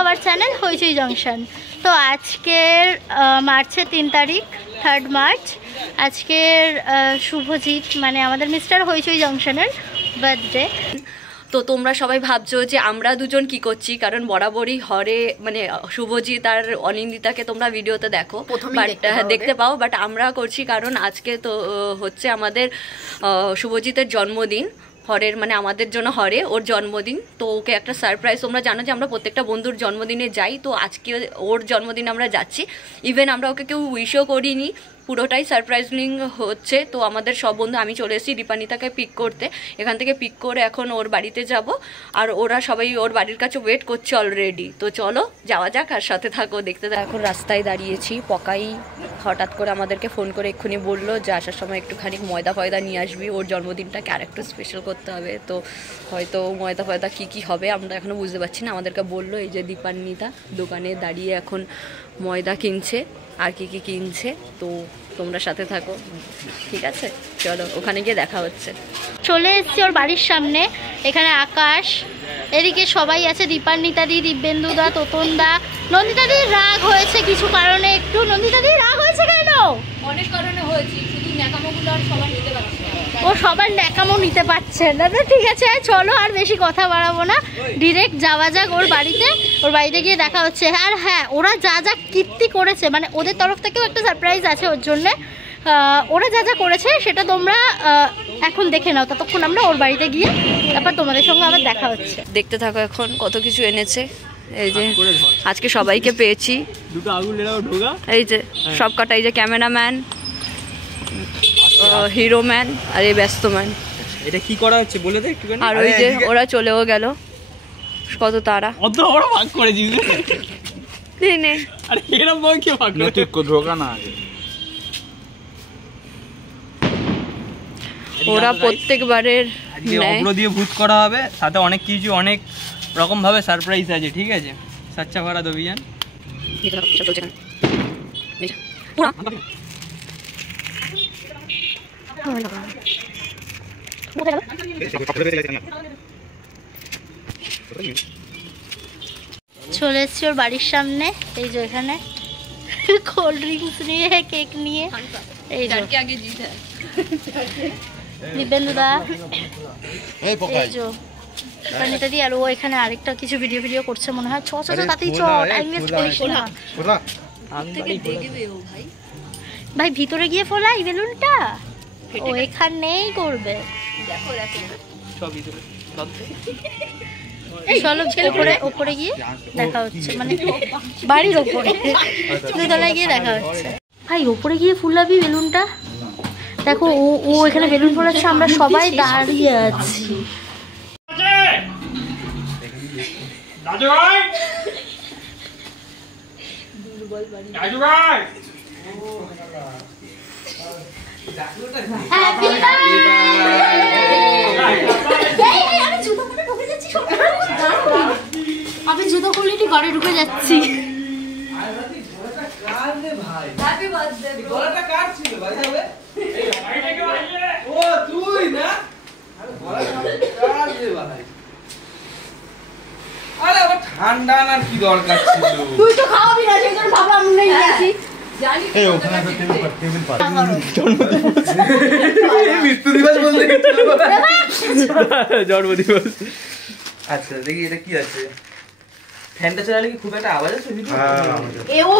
Our channel Hoichoi junction. তো আজকের মার্চের 3 তারিখ 3rd মার্চ, আজকের শুভজিৎ মানে আমাদের মিস্টার হইচই জংশনের বার্থডে। তো তোমরা সবাই ভাবছো যে আমরা দুজন কি করছি, কারণ বরাবরই হরে মানে শুভজিৎ আর অনিন্দিতাকে তোমরা ভিডিওতে দেখো, বাট দেখতে পাও, বাট আমরা করছি কারণ আজকে তো হচ্ছে আমাদের শুভজিতের জন্মদিন। হরের মানে আমাদের জন্য হরে ওর জন্মদিন, তো ওকে একটা সারপ্রাইজ। তোমরা জানো যে আমরা প্রত্যেকটা বন্ধুর জন্মদিনে যাই, তো আজকে ওর জন্মদিনে আমরা যাচ্ছি। ইভেন আমরা ওকে কেউ উইশও করিনি, পুরোটাই সারপ্রাইজিং হচ্ছে। তো আমাদের সব বন্ধু, আমি চলে এসেছি দীপানিতাকে পিক করতে, এখান থেকে পিক করে এখন ওর বাড়িতে যাব, আর ওরা সবাই ওর বাড়ির কাছে ওয়েট করছে অলরেডি। তো চলো যাওয়া যাক, আর সাথে থাকো, দেখতে থাকো। এখন রাস্তায় দাঁড়িয়েছি, পকাই হঠাৎ করে আমাদেরকে ফোন করে এক্ষুনি বললো যে আসার সময় একটুখানি ময়দা ফয়দা নিয়ে আসবি, ওর জন্মদিনটাকে আরেকটু স্পেশাল করতে হবে। তো হয়তো ময়দা ফয়দা কী কী হবে আমরা এখনও বুঝতে পারছি না। আমাদেরকে বললো এই যে দীপান্বিতা দোকানে দাঁড়িয়ে এখন ময়দা কিনছে, আর কি কি কিনছে, তো তোমরা সাথে থাকো, ঠিক আছে? চলো ওখানে গিয়ে দেখা হচ্ছে। চলে এসেছি ওর বাড়ির সামনে, এখানে আকাশ, এদিকে সবাই আছে, দীপান্বিতাদি, দিব্যেন্দুদা, তোতনদা। নন্দিতাদি রাগ হয়েছে কিছু কারণে একটু। নন্দিতাদি রাগ হয়েছে কেন? অনেক কারণে হয়েছে, শুধু ন্যাকামোগুলো আর সবাই নিতে পারছে না, ও সবার ন্যাকামো নিতে পারছে না। তো ঠিক আছে, চলো আর বেশি কথা বাড়াবো না, ডিরেক্ট যাওয়া যাক ওর বাড়িতে। ওর বাড়িতে গিয়ে দেখা হচ্ছে। আর হ্যাঁ, ওরা যা যা কীর্তি করেছে, মানে ওদের তরফ থেকেও একটা সারপ্রাইজ আছে ওর জন্যে। ওরা যা যা করেছে সেটা তোমরা এখন দেখে নাও, ততক্ষণ আমরা ওর বাড়িতে গিয়ে তারপর তোমাদের সঙ্গে আবার দেখা হচ্ছে। দেখতে থাকো এখন কত কিছু এনেছে। এই যে আজকে সবাইকে পেয়েছি, এই যে সব কটা, এই যে ক্যামেরাম্যান, হিরো ম্যান আর এই ব্যস্ত ম্যান। এটা কি করা হচ্ছে বলে দে একটুখানি। আর ওই যে ওরা চলেও গেল, কত তারা, অত বড় ভাগ করে দিবি নে। আরে এরকম ভাগ কি ভাগ করে তুই ধোকা না আগে। ওরা প্রত্যেকবারের অগ্র দিয়ে ভূত করা হবে, সাথে অনেক কিছু অনেক রকম ভাবে সারপ্রাইজ আছে, ঠিক আছে? স্বচ্ছ ভারত অভিযান চলে এসছি ওর বাড়ির সামনে, এই যে এখানে কোল্ড ড্রিঙ্কস নিয়ে, কেক নিয়ে, এই যে দিব্যেন্দুদা, এই যে দীপান্বিতাদি, আর ও এখানে আরেকটা কিছু ভিডিও করছে মনে হয়। ছ তাতেই চ, টাইম ওয়েস্ট করিস না ভাই, ভিতরে গিয়ে ফোলাই বেলুনটা, ও এখানেই করবে। চলো ওপরে গিয়ে দেখা হচ্ছে, মানে বাড়ির ওপরে দুতলায় গিয়ে দেখা হচ্ছে। ভাই ওপরে গিয়ে ফুলাবি বেলুনটা, দেখো ও এখানে বেলুন ফোলাচ্ছে, আমরা সবাই দাঁড়িয়ে আছি। আমি জুতো খুলে ঘরে ঢুকে যাচ্ছি। ঠান্ডা না কি দরকার ছিল? তুই তো খাওয়াবি না, সেই জন্য ভাবলাম আমি নিয়ে গেছি। এই ওখানে একটা টেবিল পাতা মৃত্যু দিবস বলতে জন্মদিবস। আচ্ছা দেখি এটা কি আছে, ফ্যানটা চালালে কি খুব একটা আওয়াজ আছে? এও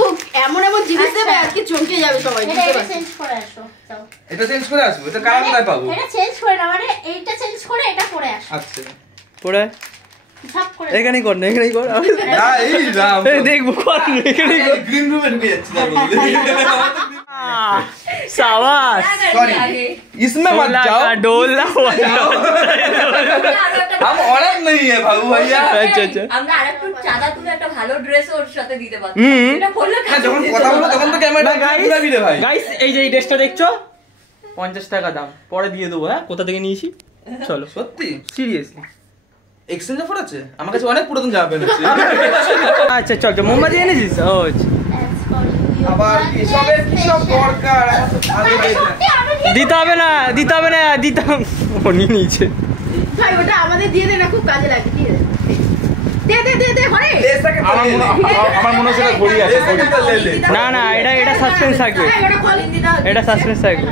এমন জিনিস দেবে আজকে চমকে যাবে সবাই। এটা চেঞ্জ করে আসো, যাও। এটা চেঞ্জ করে আসবো? এটা কার কোথায় পাবো? এটা চেঞ্জ করে না, মানে এইটা চেঞ্জ করে এটা পরে আসো। আচ্ছা পড়ে এখানেই কর না, এখানেই কর। দেখবো গ্রিন রুমে ঢুকে যাচ্ছি। शाबाश, सॉरी इसमें मत जाओ, डोला हम औरत नहीं है बाबू भैया। अच्छा अच्छा, আমরা আরেকটু চাঁদা তুলে একটা ভালো ড্রেস ওর সাথে দিতে পারতাম। এটা বললে না, যখন কথা বলো তখন তো ক্যামেরা ঘুরাবি রে ভাই। গাইস এই যে এই ড্রেসটা দেখছো 50 টাকা দাম, পরে দিয়ে দেবো। হ্যাঁ, কোথা থেকে নিয়েছি? চলো, সত্যি সিরিয়াসলি এক্সচেঞ্জ অফার আছে? আমার কাছে অনেক পুরাতন জামা প্যান্ট আছে। আচ্ছা চল, মোমবাতি এনেছিস? ও আবার এসবের কি সব দরকার? আমার তো ভালো লাগে না। দিতে হবে না, দিতে হবে না, দিতে উনি নিচে ভাই ওটা আমাদের দিয়ে দে না, খুব কাজে লাগে। দিয়ে দে, আমার মনে হচ্ছে ঘড়ি আছে। না না, এটা সাসপেন্স থাকবে, এটা সাসপেন্স থাকবে।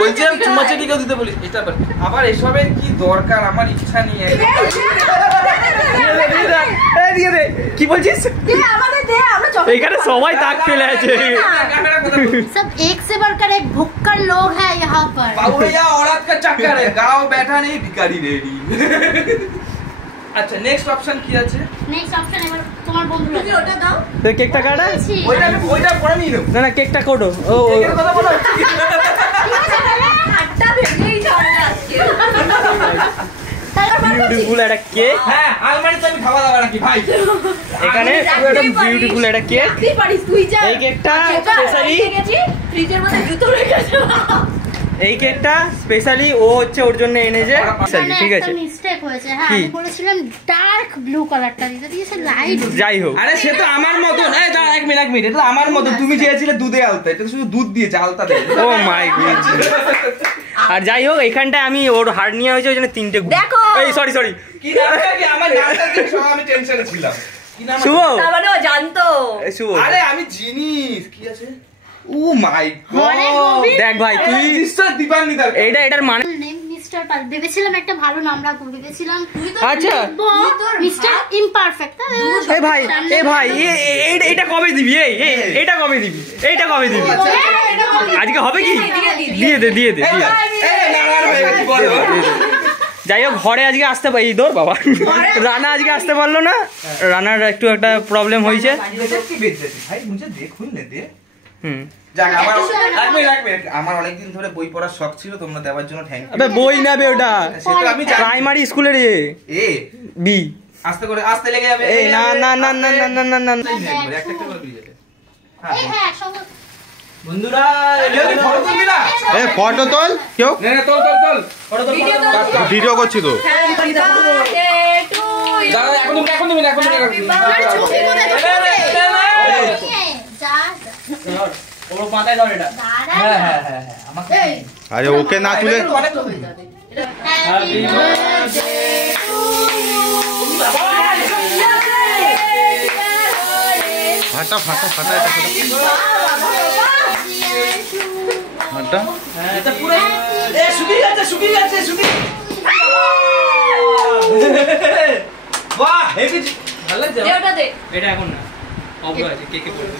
বলছিলাম চুমাচাটি কেউ দিতে বলি, আবার এসবের কি দরকার, আমার ইচ্ছা নেই। কি বলছিস? এখানে সবাই তাক ফেলে আছে। सब एक से बढ़कर एक भुक्कड़ लोग हैं यहाँ पर। बाबूया औरत का चक्कर है, गाँव बैठा नहीं भिखारी रेडी। আচ্ছা নেক্সট অপশন কি আছে? नेक्स्ट ऑप्शन এবার তোমার বন্ধু তুমি ওটা দাও। তো কেকটা কাটা, ওইটা পরে নিয়ে নাও। না না কেকটা কোটো। ও কেকের কথা বলো। হাতটা ভেঙেই চলে আজকে। বিউটিফুল একটা কেক। হ্যাঁ আলমারিতে আমি খাওয়া দাওয়া রাখি ভাই। এখানে একটা বিউটিফুল একটা কেক। তুই পারিস, তুই যা। এই কেকটা স্পেশালি ফ্রিজের মধ্যে জুতো রেখে গেছে। এই কেকটা স্পেশালি ও হচ্ছে ওর জন্য এনেছে। ঠিক আছে, মিস্টেক হয়েছে। হ্যাঁ আমি বলেছিলাম ডার্ক ব্লু কালারটা দিতে, দিয়েছে লাইট। যাই হোক, আরে সে তো আমার মতন। এই দাঁড়া এক মিনিট, এটা তো আমার মতন। তুমি চেয়েছিলে দুধে আলতা, এটা তো শুধু দুধ দিয়েছে, আলতা দেয়। ও মাই গড। আর যাই হোক এখানটায় আমি ওর হার নিয়ে হয়েছে ওই জন্য 3টে। দেখো এই সরি কি নামটা কি আমার নামটা দেখে সব আমি টেনশনে ছিলাম। কি নাম? শুভ। তার মানে ও জানতো। এই শুভ। আরে আমি জিনিস কি আছে? ও মাই গড, দেখ ভাই তুই মিস্টার দীপান্বিতা। এটার মানে নেম মিস্টার পাল ভেবেছিলাম, একটা ভালো নাম রাখবো ভেবেছিলাম। আচ্ছা মিস্টার ইমপারফেক্ট। এই ভাই এইটা কবে দিবি? এইটা কবে দিবি? এইটা কবে দিবি? আজকে হবে কি? দিয়ে দে। যাই হোক ঘরে আজকে আসতে পারি তোর বাবা। রানা আজকে আসতে পারলো না, রানার একটু একটা প্রবলেম হয়েছে। ভাই মুঝে দেখুন না দে। হুম যাক রাখবে। আমার অনেকদিন ধরে বই পড়ার শখ ছিল, তোমরা দেওয়ার জন্য থ্যাংক ইউ। আবে বই না বে ওটা সেটা আমি জানি। প্রাইমারি স্কুলের এ বি। আস্তে করে আস্তে লেগে যাবে। এই না একটা করে দিয়ে যাবে। এই হ্যাঁ একসঙ্গে বন্ধুরা ফটো তুলবি না? এ ফটো তোল কেউ না তোল ফটো তোল। ভিডিও করছি তো। দাঁড়া এখন তুমি ওর মাথায় ধর এটা। হ্যাঁ আমাকে আরে ওকে না তুলে ফাটা এটা ফাটা এটা পুরো শুকিয়ে যাচ্ছে। বাহ হেভি ভালো লাগছে। ওটা দে। এটা এখন না অবশ্যই আছে কেকে পড়বে।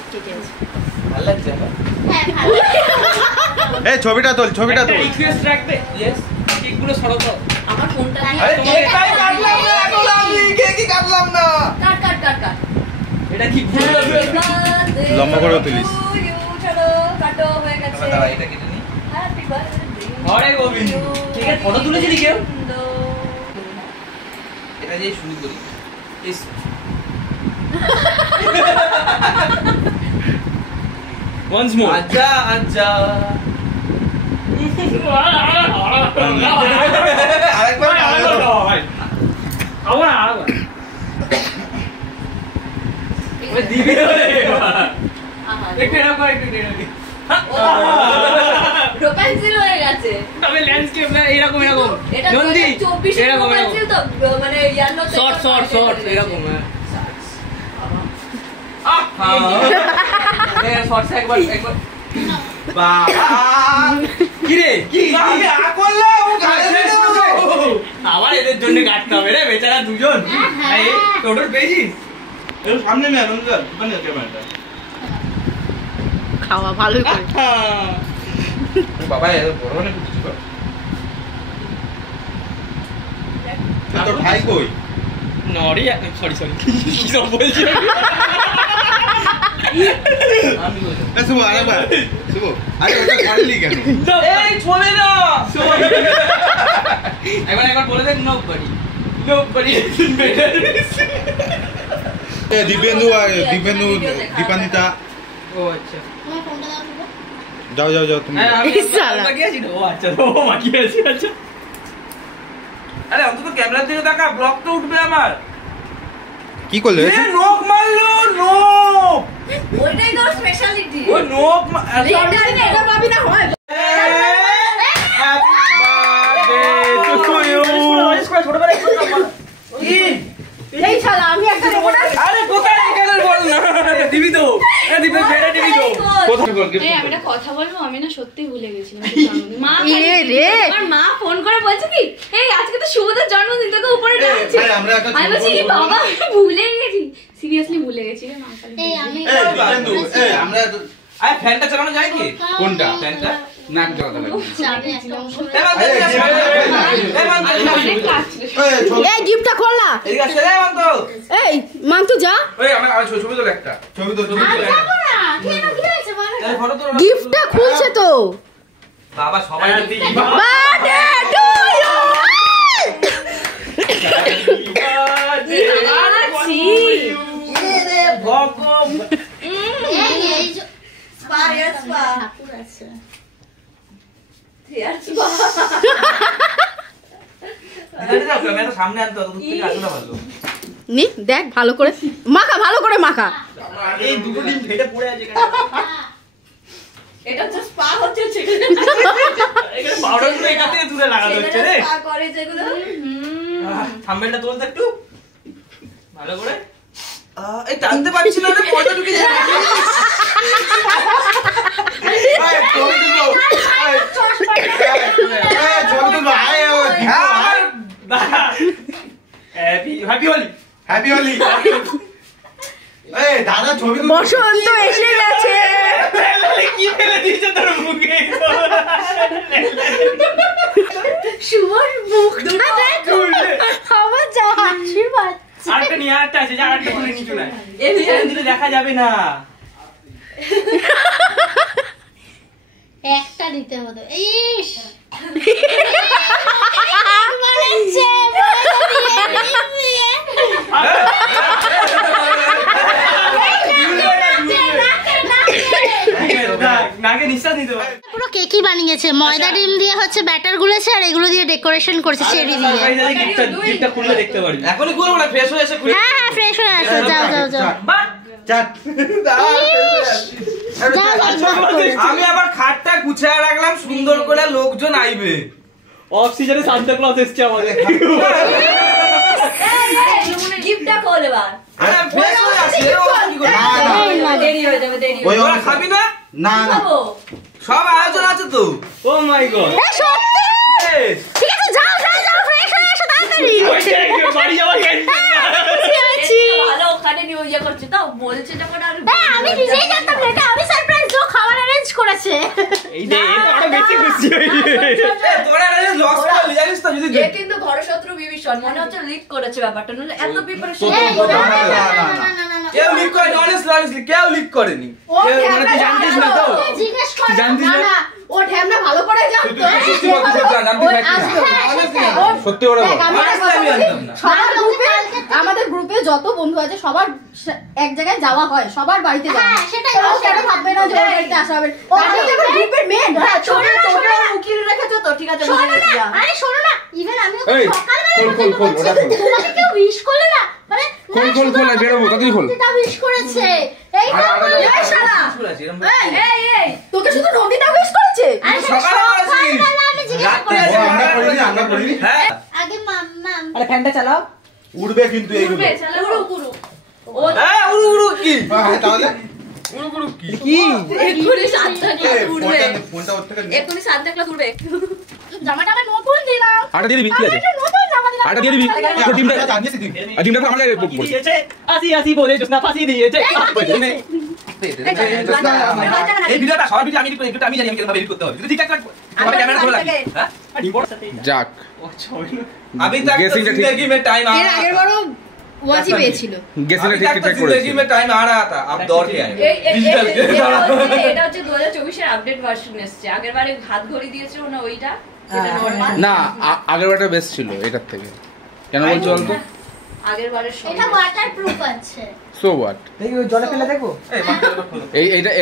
ভালো লাগছে না? হ্যাঁ ভালো। এই ছবিটা তোল রিকোয়েস্ট রাখবে। ইয়েস কেকগুলো সরো তো। আমার ফোনটা আরে কেকটাই কাটলাম না এখন, আমি কেকই কাটলাম না। কাট। এটা কি ভুল হবে? লম্বা করে তুলিস। চলো কাটো হয়ে গেছে। দাঁড়া এটা কেটে নি। Happy birthday. হরে গোবিন্দ। ঠিক আছে ফটো তুলেছি নি কেউ? এটা দিয়ে শুরু করি। ইস once more আচ্ছা আরেকবার দিবি একটু রোম্যান্সিল হয়ে গেছে। তবে ল্যান্ডস্কেপ না এরকম এটা নন্দী 24 এরকম রোম্যান্সিল তো মানে ইয়ালো শর্ট এরকম শর্টস একবার বাবা কি রে কি আমি আ করলাম আবার এদের জন্য কাটতে হবে রে বেচারা দুজন। এই টোটাল পেয়েছিস? এর সামনে নিয়ে আনন্দ মানে ক্যামেরাটা খাওয়া ভালোই করে। বাবা এত বড় মানে কিছু কর। তোর ভাই কই? নরি সরি কি সব বলছিস? আমি বলছি এ শুভ আরেকবার শুভ আরে ওটা কাটলি কেন? এই চলে না একবার বলে দেখ নোবডি ইজ বেটার। এ দিবেন্দু দীপান্বিতা ও আচ্ছা তোমার ফোনটা দাও তো। যাও তুমি। আমি বাকি আছি ও আচ্ছা ও বাকি আছি আচ্ছা। আরে অন্তত ক্যামেরার দিকে তাকা, ব্লগ তো উঠবে আমার। কি করলে? এ নোক মারলো নোক। ওইটাই তোর স্পেশালিটি। ও নোক এটা পাবি না হয়। গিফট এই আমি একটা কথা বলবো, আমি না সত্যি ভুলে গেছিলাম মা এ রে। আমার মা ফোন করে বলছে কি এই আজকে তো শুভদের জন্মদিন, তোকে উপরে ডাকছে। ভাই, আমরা একটা আমি বলছি কি বাবা আমি ভুলে গেছি, সিরিয়াসলি ভুলে গেছি রে মা। এই আমি দিবেন্দু আমরা আরে ফ্যানটা চালানো যায় কি? কোনটা? ফ্যানটা নাক জড়াতে লাগবে। আমি একটা অংশ অনেক কাজ ছিল। এই গিফটটা খোল না। এদিকে আসে রে মান্ত। এই মান্তু যা। ওই আমি ছবি তোল একটা। ছবি তো ছবি আর যাবো না। কেন কি হয়েছে বলো? এই ফটো তোল। গিফটটা খুলছে তো। বাবা সবাই বার্থডে টু ইউ। এই যে ঠাকুর আছে। ক্যামেরা সামনে আনতে হবে, দূর থেকে আসলে ভালো। নি দেখ ভালো করে মাখা, ভালো করে মাখা। এই দুটো ডিম ফেটে পড়ে আছে এটা হচ্ছে স্পা হচ্ছে সেখানে এখানে পাউডার গুলো এখান থেকে দূরে লাগাতে হচ্ছে রে। স্পা করে যেগুলো। থাম্বনেলটা তোলতে একটু ভালো করে। এই টানতে পারছি না রে, পয়সা ঢুকে যায়। হ্যাপি হোলি। হ্যাপি হোলি। এই দাদা ছবি তুল। বসন্ত এসে গেছে। কি ফেলে দিয়েছে তোর মুখে? শুভর মুখটা দেখো। আমার যা হাসি পাচ্ছে। আরেকটা নিয়ে আরেকটা আছে, যা আরেকটা তুলে নিচু না। এই দিলে দেখা যাবে না। একটা দিতে হতো। ইস বানাচ্ছে নাকে নিঃশ্বাস নিতে পারে। পুরো কেকই বানিয়েছে, ময়দা ডিম দিয়ে হচ্ছে ব্যাটার গুলেছে আর এগুলো দিয়ে ডেকোরেশন করছে চেরি দিয়ে। গিফটটা খুলে দেখতে পারবি। এখনই খুলবো না, ফ্রেশ হয়ে এসে খুলে। হ্যাঁ হ্যাঁ ফ্রেশ হয়ে আসো, যাও যাও যাও চাট। আমি আবার খাটটা গুছিয়ে রাখলাম সুন্দর করে, লোকজন আইবে। অফ সিজনে সান্তা ক্লজ এসেছে আমাদের। গিফটটা খোল এবার। আরে ফ্রেশ হয়ে আসি, এ ও কি করে? দেরি হয়ে যাবে, দেরি ওই ওরা খাবি না? না না খাবো। সব আয়োজন আছে তো। ও মাই গড। এই সত্যি Yes! ঠিক আছে, যাও যাও যাও ফ্রেশ হয়ে আসো তাড়াতাড়ি। বাড়ি যাওয়ার খুশি হয়েছি। ভালো ওখানে নিয়ে ইয়ে করছে তো বলছে যখন আর আমি নিজেই জানতাম না, এটা আমি সারপ্রাইজ দিও, খাবার অ্যারেঞ্জ করেছে। এই যে এ তো আরো বেশি খুশি হয়েছে। এ, তোরা না লস করলি জানিস তো, যদি এ কিন্তু ঘর শত্রু বিভীষণ মনে হচ্ছে লিক করেছে ব্যাপারটা, নলে এত প্রিপারেশন এই, তো, না, না, না, না, না, না, না, না, না, কেউ লিক করেনি, honestly কেউ লিক করেনি। মানে তুই জানতিস না তো? জিজ্ঞেস কর। জানতিস না না? না ও ঢ্যামনা ভালো করে জানতো। সত্যি কথা বলতে জানতে ওই পারছি আসবে, না। হ্যাঁ, সেটাই। সত্যি ওরা বল। আমি একটা Honestly আমি কথা বলি, জানতাম না। সবার গ্রুপে আমাদের গ্রুপে যত বন্ধু আছে সবার এক জায়গায় যাওয়া হয়, সবার বাড়িতে যাওয়া হ্যাঁ, হয়। সেটাই ও বলছি। কেন ভাববে না যে ওর বাড়িতে আসা হবে? আমি যখন গ্রুপের মেন ছোট ছোট উকিল রেখেছো তো, ঠিক আছে শোনো বুঝে গেছি। না, আরে শোনো না, ইভেন আমিও তো এই, সকালবেলা খোল, খোল, খোল, ওটা খোল। তোমাকে কেউ উইশ করলে না, মানে খোল, খোল, খোল, আর বেরোবো, তাড়াতাড়ি খোল। এটা উইশ করেছে। এই তো এই শালা, এই তোকে শুধু নন্দিতা উইশ করেছে? আরে সেটা সকালে করেছি। সকালবেলা আমি জিজ্ঞেস রাত্রে করেছি। ও, আমরা করিনি। হ্যাঁ আগে মাম্মা আরে ফ্যানটা চালাও। উড়বে কিন্তু এইগুলো। উড়বে চালা উড়ু ও হ্যাঁ, উড়ু উড়ু কি হ্যাঁ, তাহলে উড়ু উড়ু কি কি? এক্ষুনি সান্তা ক্লজ উড়বে, ফোনটা ওর থেকে এক্ষুনি সান্তা ক্লজ উড়বে। জামাটা আমি নতুন দিলাম। আটা দিয়ে দিবি, কি আছে? একটা নতুন জামা দিলাম। আটা দিয়ে দিবি। তো ডিমটা জানিয়ে দিবি। আর ডিমটা আমরা দিয়েছে আসি আসি বলে জোসনা ফাঁসি দিয়েছে এই ভিডিওটা সবার ভিডিও আমি এডিট করি, ভিডিওটা আমি জানি আমি কিভাবে এডিট করতে হবে। যদি ঠিকঠাক তোমার ক্যামেরা ধরে লাগে হ্যাঁ যাক अभी तक तो Guessing টা ঠিক- जिंदगी में टाइम आ এর আগের रहा था। বারও ওয়াজি পেয়েছিল। গেছিনা अभी ঠিক तक तो ঠিক করে जिंदगी में टाइम आ रहा था, अब दौड़ के आए डिजिटल এটা হচ্ছে 2024 এর আপডেট ভার্সন এসেছে, আগের বারে হাত ঘড়ি দিয়েছিল না ওইটা, যেটা নরমাল না আগের বারটা বেস্ট ছিল এটার থেকে কেন বলছো বলতো আগের বারের এটা ওয়াটারপ্রুফ আছে। সো হোয়াট জলে ফেলে দেখো। এই মাথাটা খোলো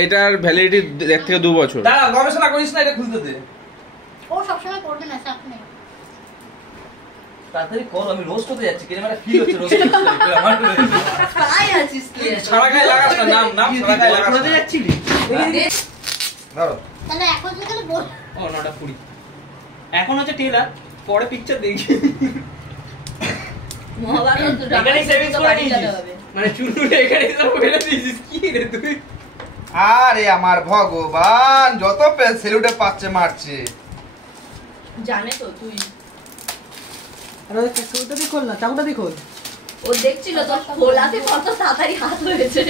এইটার ভ্যালিডিটি 1 থেকে 2 বছর দাঁড়া গবেষণা করিস না, এটা খুলতে দে ও সবসময় করবে না, চাপ নেই। তাড়াতাড়ি কর, আমি রোস্ট হতে যাচ্ছি কেন, মানে ফিল হচ্ছে রোস্ট হচ্ছে আমার খাই আছিস তুই ছাড়া গায়ে লাগাস না, নাম নাম ছাড়া গায়ে লাগাস না। যাচ্ছিলি ধরো তাহলে এখন থেকে বল। ও 9:20 এখন হচ্ছে টেলার, পরে পিকচার দেখি মহাভারত এখানেই savings করে বাড়ি নিয়েছিস? যেতে হবে। মানে চুলুটা এখানে সব ফেলে দিয়েছিস কি রে তুই আরে আমার ভগবান, যত সেলুটে পাচ্ছে মারছে। জানে তো তুই আরে চাকুটা দিয়ে খোল না, চাকুটা দিয়ে খোল। ও দেখছিল তো খোলাতে কত তাড়াতাড়ি হাত হয়েছে।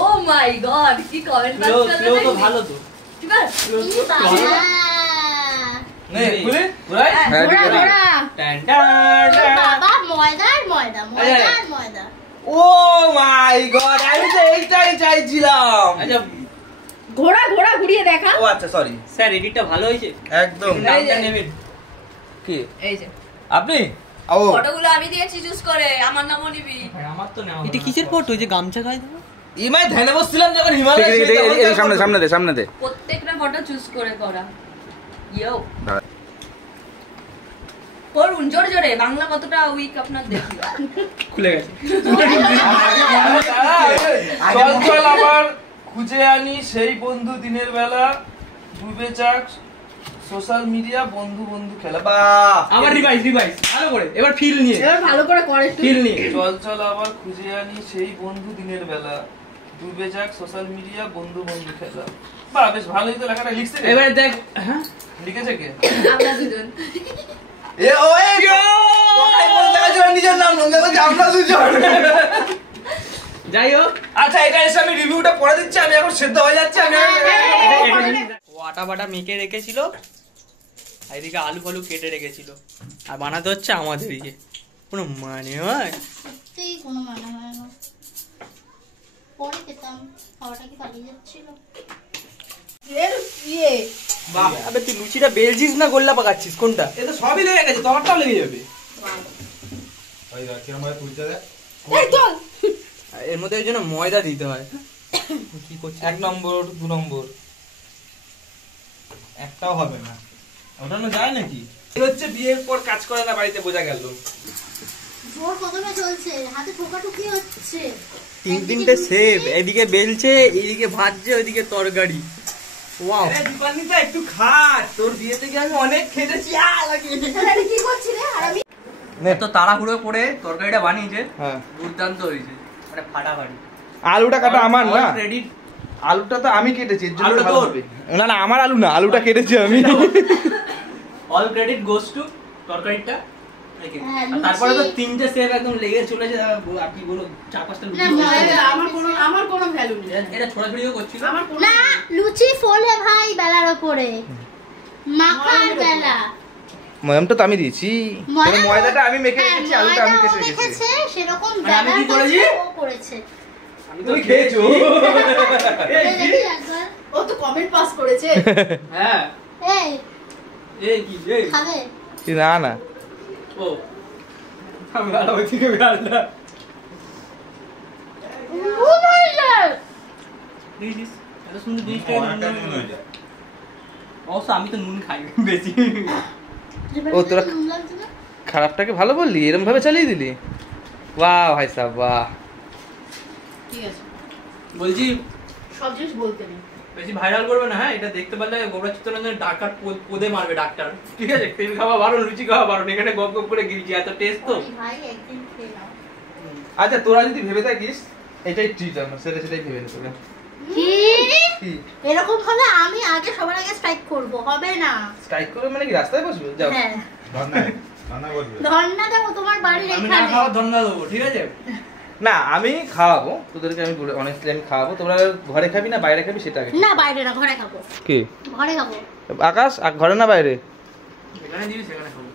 ও মাই গড, কি কমেন্ট পাস করলে তো ভালো তো। ঠিক আছে নে খুলে ঘুরাই। ঘোড়া ঘোড়া টান টান টান। বাবা ময়দার ময়দা ময়দার ময়দা। ও মাই গড, আমি তো এইটাই চাইছিলাম। আচ্ছা ঘোড়া ঘোড়া ঘুরিয়ে দেখা। ও আচ্ছা সরি, স্যার এডিটটা ভালো হয়েছে। একদম। নামটা নেবেন কি এই যে আপনি? ও ফটোগুলো আমি দিয়েছি চুজ করে, আমার নামও নিবি। আমার তো নেওয়া। এটা কিসের ফটো? ওই যে গামছা গায়ে দেবো। ইমাই ধ্যানে বসছিলাম যখন হিমালয় সামনে দে। প্রত্যেকটা ফটো চুজ করে করা। ইয়ো করুন জোরে জোরে। বাংলা কতটা উইক আপনার দেখি। খুলে গেছে। চল চল আবার খুঁজে আনি সেই বন্ধু দিনের বেলা, ডুবে যাক সোশ্যাল মিডিয়া, বন্ধু বন্ধু খেলা। বাহ, আবার রিভাইজ ভালো করে, এবার ফিল নিয়ে, এবার ভালো করে করে একটু। ফিল নিয়ে। চল চল আবার খুঁজে আনি সেই বন্ধু দিনের বেলা, ডুবে যাক সোশ্যাল মিডিয়া, বন্ধু বন্ধু খেলা। বাহ, বেশ ভালোই তো লেখাটা লিখছে। এবারে দেখ। হ্যাঁ লিখেছে কে? আমরা দুজন। এ ওই কোথায় বলতে গেছে নিজের নাম নন্দে বলছে আমরা দুজন। যাই হোক, আচ্ছা এটা এসে আমি রিভিউটা পড়ে দিচ্ছি, আমি এখন সিদ্ধ হয়ে যাচ্ছি। আমি ও আটা বাটা মেখে রেখেছিল, আর এদিকে আলু ফালু কেটে রেখেছিল, আর বানাতে হচ্ছে আমাদেরকে। কোনো মানে হয়? সত্যিই কোনো মানে হয় না। পরে খেতাম, খাওয়াটা কি পালিয়ে যাচ্ছিল? এর ইয়ে আবে তুই লুচিটা বেলছিস না গোল্লা পাকাচ্ছিস, কোনটা? এ তো সবই লেগে গেছে, তোমারটাও লেগে যাবে। ওই দেখ কিরম ভাবে তুলতে দে। এই চল। এর মধ্যে ওই জন্য ময়দা দিতে হয়। কি করছিস? 1 নম্বর 2 নম্বর একটাও হবে না। ওঠানো যায় নাকি? এই হচ্ছে বিয়ের পর কাজ করে না বাড়িতে, বোঝা গেল। জোর কদমে চলছে, হাতে ঠোকাঠুকি হচ্ছে। তিনটে সেব, এদিকে বেলছে, এদিকে ভাজছে, ওইদিকে তরকারি। ওয়াও, আরে দীপান্বিতা একটু খা, তোর বিয়ে থেকে আমি অনেক খেতেছি। তাহলে কি করছিস রে? আর আমি তো তাড়াহুড়ো করে তরকারিটা বানিয়েছে, হ্যাঁ, দুর্দান্ত হয়েছে, মানে ফাটাফাটি। আলুটা কাটা আমার না, ক্রেডিট। আলুটা তো আমি কেটেছি, এর জন্য আলুটা ভালো তোর? হবে। না না, আমার আলু না, আলুটা কেটেছি আমি। অল ক্রেডিট গোস টু তরকারিটা। হ্যাঁ, আর তারপরে তো লুচি। তিনটে সেব একদম লেগে চলেছে, আর কি বলো, 4-5টা লুচি না, হয়েছে। আমার কোনো ভ্যালু নেই। এটা ছোড়াছুড়িও করছিল। আমার কোনো না, লুচি ফোলে ভাই বেলার ওপরে। মাখার বেলা। ময়ামটা তো আমি দিয়েছি, তবে ময়দাটা আমি মেখে হ্যাঁ, রেখেছি, আলুটা আমি ময়দাও কেটে রেখেছি। মেখেছে, সেরকম আর আমি কি বেলার করেছি? কাজও ও করেছে। তুমি খেয়েছো? এই দেখি একবার। ও তো কমেন্ট পাস করেছে। হ্যাঁ, এই, এই কি এই খাবে? না না, ও আমি ভালো হইছি কে গালটা ও মাই গড! দিস এত সুন্দর জিনিসটা অবশ্য আমি তো নুন খাই বেশি। ও, তোরা- নুন লাগছে না? খারাপটাকে ভালো বললি, এরকম ভাবে চালিয়ে দিলি। বাহ ভাই সাহেব, বাহ। ঠিক আছে, বলছি সব জিনিস বলতে নেই। বেশি ভাইরাল করবে না, হ্যাঁ? এটা দেখতে পারলে গোবরা চিত্তরঞ্জন ডাক্তার পদে মারবে ডাক্তার, ঠিক আছে? তেল খাওয়া বারণ, লুচি খাওয়া বারণ, এখানে গপ গপ করে গিলছি, এত টেস্ট তো। ওই ভাই একদিন খেয়ে নাও। আচ্ছা তোরা যদি ভেবে থাকিস এটাই ট্রিট, আমার সেটাই ভেবে নে তোরা। কি? কি এরকম হলে আমি আগে সবার আগে স্ট্রাইক করব, হবে না? স্ট্রাইক করে মানে কি রাস্তায় বসবে? যাও। হ্যাঁ, ধর্ণা দেবো তোমার বাড়ির আমি না এখানে। খাওয়া ধন্যা দেবো, ঠিক আছে? না, আমি খাওয়াবো তোদেরকে, আমি বলে অনেস্টলি আমি খাওয়াবো। তোরা ঘরে খাবি না বাইরে খাবি সেটা আগে। না, বাইরে না, ঘরে খাবো। কি ঘরে খাবো। আকাশ, ঘরে না বাইরে? এখানে দিবি সেখানে খাবো।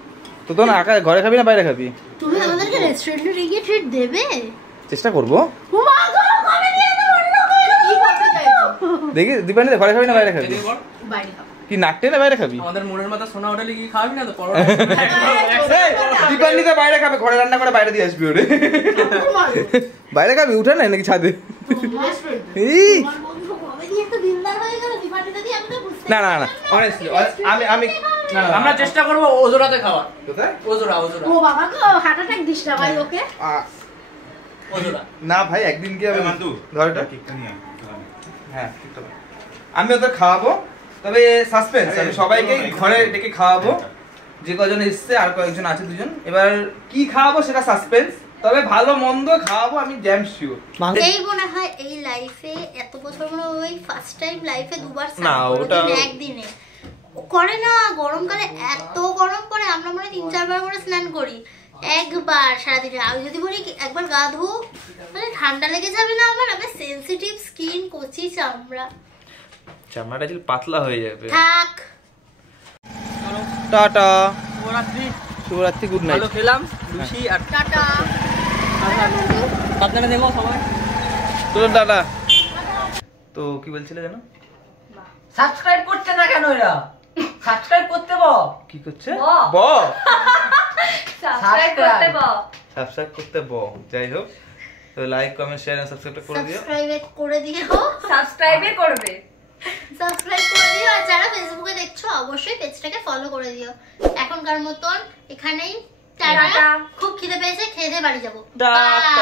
তো তো না, আকাশ ঘরে খাবি না বাইরে খাবি? তুমি আমাদেরকে রেস্টুরেন্টে গিয়ে ট্রিট দেবে? চেষ্টা করবো, ও মা গো, কবে দিয়ে দেবো লোকে? কি করতে চাইছো? দেখি দীপানি ঘরে খাবি না বাইরে খাবি? এদিকে কর। বাইরে খাও। কি নাকটে না বাইরে খাবি? আমাদের মনের মাথা সোনা হোটেলে গিয়ে খাওয়াবি না তো পরোটা? দীপানি তো বাইরে খাবে, ঘরে রান্না করে বাইরে দিয়ে আসবি ওরে। বাইরে খাবি, উঠে নাই নাকি ছাদে? এই তোমার বন্ধু কবে দিয়ে এত দিলদার হয়ে গেল? দীপানিটা দিয়ে আমি তো বুঝতে না না না, অনেস্টলি আমি না, না, আমরা চেষ্টা করবো ওজোরাতে খাওয়ার। কোথায়? ওজোরা ও বাবা গো, হার্ট অ্যাটাক দিস না ভাই ওকে। ওজোরা। না ভাই, একদিন কি আমি ধর এটা। হ্যাঁ, আমি ওদের খাওয়াবো, তবে সাসপেন্স, আমি সবাইকে ঘরে ডেকে খাওয়াবো। যে কজন এসছে আর কয়েকজন আছে, দুজন। এবার কি খাওয়াবো সেটা সাসপেন্স, তবে ভালো মন্দ খাওয়াবো আমি জ্যাম শিওর। এই মনে হয় এই লাইফে এত বছর মনে হয় ওই ফার্স্ট টাইম লাইফে দুবার না, ওটা একদিনে করে না। গরমকালে এত গরম পড়ে, আমরা মনে 3-4 বার করে স্নান করি একবার সারাদিনে। আমি যদি বলি একবার গা ধো মানে ঠান্ডা লেগে যাবে না আমার? আমার সেনসিটিভ স্কিন, কচি চামড়া, চামড়াটা যদি পাতলা হয়ে যাবে। থাক। টাটা, শুভরাত্রি। শুভরাত্রি, গুড নাইট। ভালো খেলাম লুচি আর টাটা। আপনারা দেখো সবাই। চলুন টাটা। তো কি বলছিলে জানো? সাবস্ক্রাইব করতে না কেন এরা? সাবস্ক্রাইব করতে বল। কি করছে? ব। সাবস্ক্রাইব করতে বল। সাবস্ক্রাইব করতে যাই হোক, তো like comment share and subscribe করে দিও। সাবস্ক্রাইব করে দিও। সাবস্ক্রাইবে করবে। সাবস্ক্রাইব করে দিও। আর যারা ফেসবুকে দেখছো অবশ্যই পেজটাকে ফলো করে দিও। এখনকার মতন এখানেই টাটা। খুব খিদে পেয়েছে, খেয়ে দিয়ে বাড়ি যাবো। টাটা।